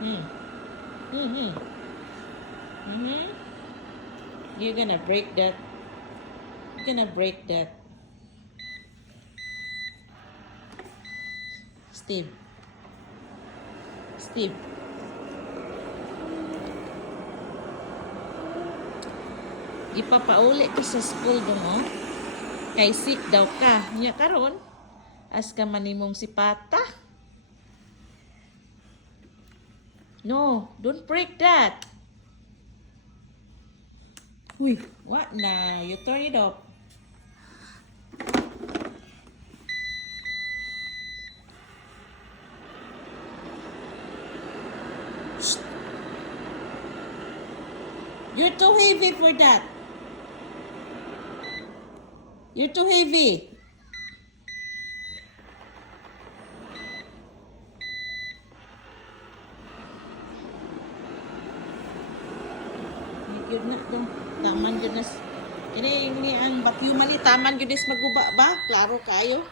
Hmm. Mm-hmm. Mm-hmm. You're gonna break that. You're gonna break that. Steve. Steve. Ipapauli ka sa school do mo. Kay sick daw ka. Nya karon, as ka manimong si Pata. No, don't break that. Uy, what na? You turn it off. Shh. You're too heavy for that. You're too heavy. Yun na dong. Taman yun na. Ini ang batyo mali. Taman yun is maguba ba? Klaro kayo.